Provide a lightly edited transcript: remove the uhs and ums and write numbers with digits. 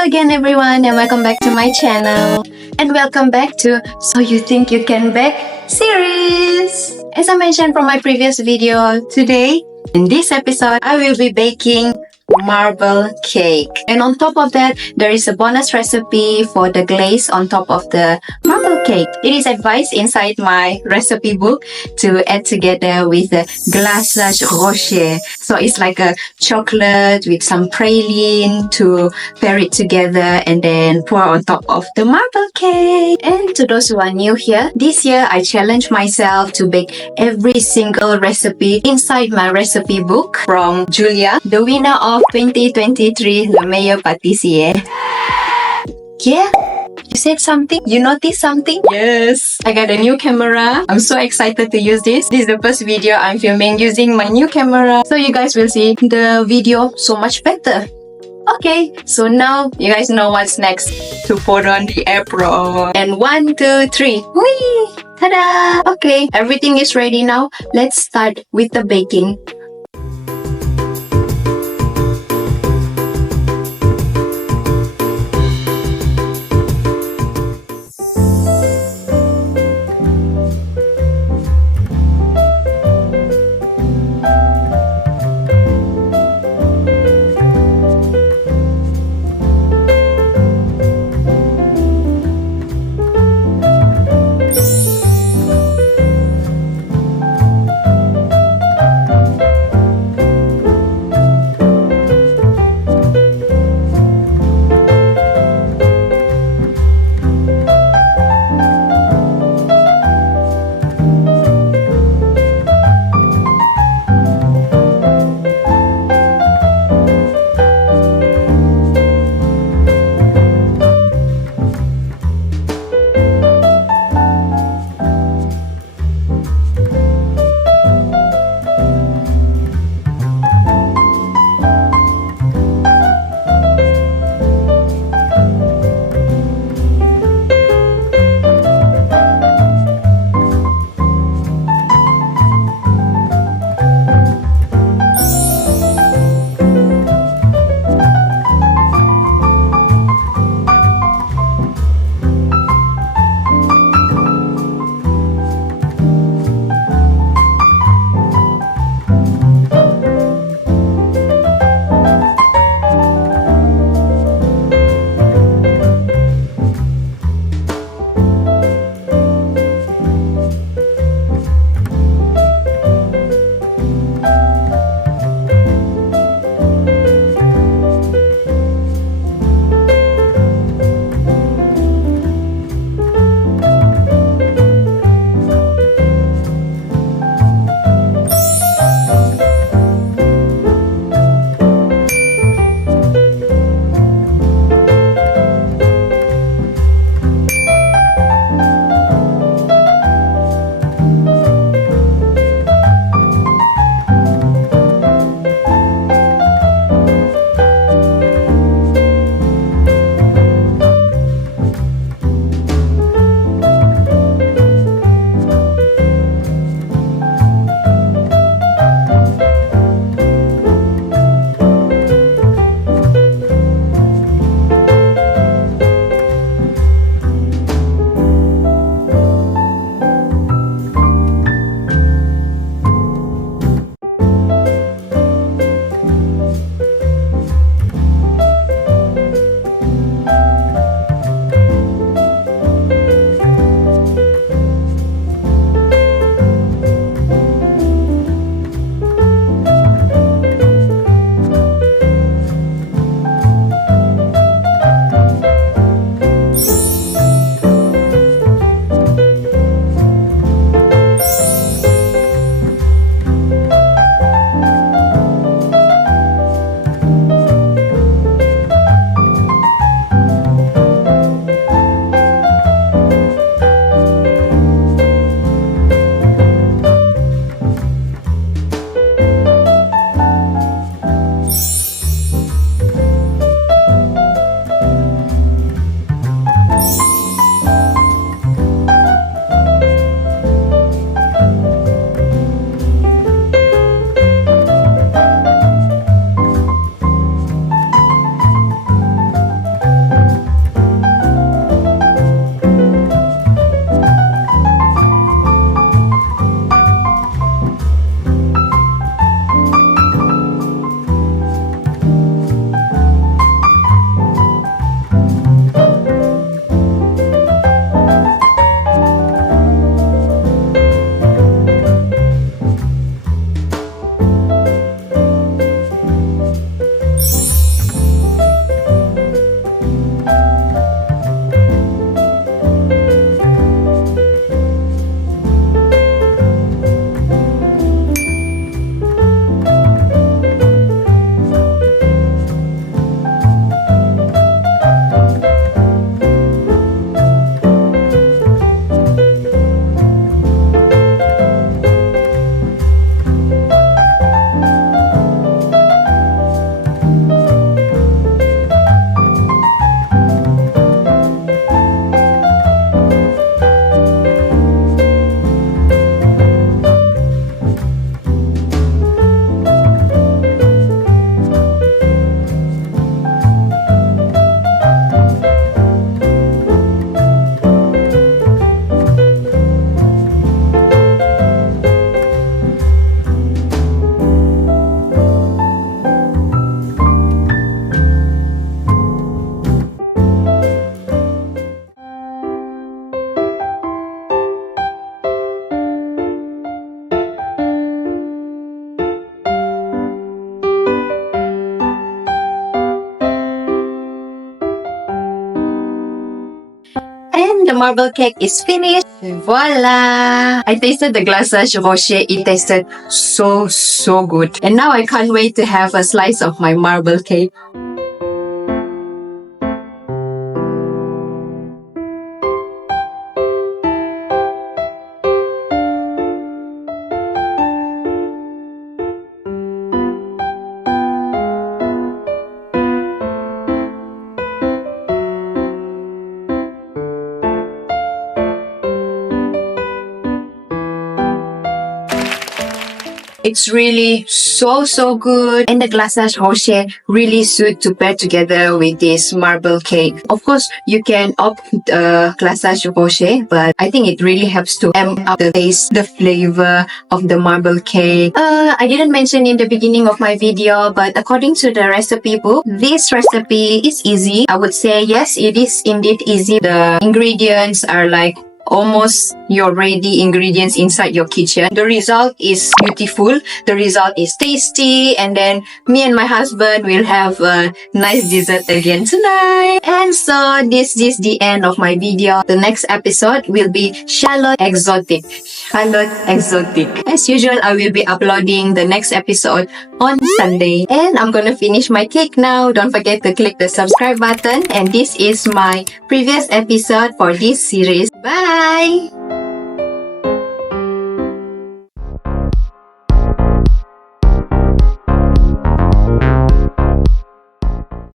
Hello again everyone and welcome back to my channel. And welcome back to So You Think You Can Bake series. As I mentioned from my previous video, today in this episode I will be baking marble cake. And on top of that, there is a bonus recipe for the glaze on top of the marble cake. It is advised inside my recipe book to add together with the glaçage rocher. So it's like a chocolate with some praline to pair it together and then pour on top of the marble cake. And to those who are new here, this year I challenged myself to bake every single recipe inside my recipe book from Julia, the winner of 2023 Le Meilleur Pâtissierby. Yeah? You said something? You noticed something? Yes! I got a new camera. I'm so excited to use this. This is the first video I'm filming using my new camera. So you guys will see the video so much better. Okay, so now you guys know what's next. To put on the apron. And 1, 2, 3. Whee! Ta-da! Okay, everything is ready now. Let's start with the baking. marble cake is finished. Voila! I tasted the glaçage rocher. It tasted so good. And now I can't wait to have a slice of my marble cake. It's really so good, and the glaçage rocher really suit to pair together with this marble cake. Of course, you can opt glaçage rocher, but I think it really helps to amp up the taste, the flavor of the marble cake. I didn't mention in the beginning of my video, but according to the recipe book, this recipe is easy. I would say yes, it is indeed easy. The ingredients are like almost your ready ingredients inside your kitchen. The result is beautiful. The result is tasty. And then me and my husband will have a nice dessert again tonight. And so this is the end of my video. The next episode will be Shallot Exotic. Shallot Exotic. As usual, I will be uploading the next episode on Sunday. And I'm gonna finish my cake now. Don't forget to click the subscribe button. And this is my previous episode for this series. Bye!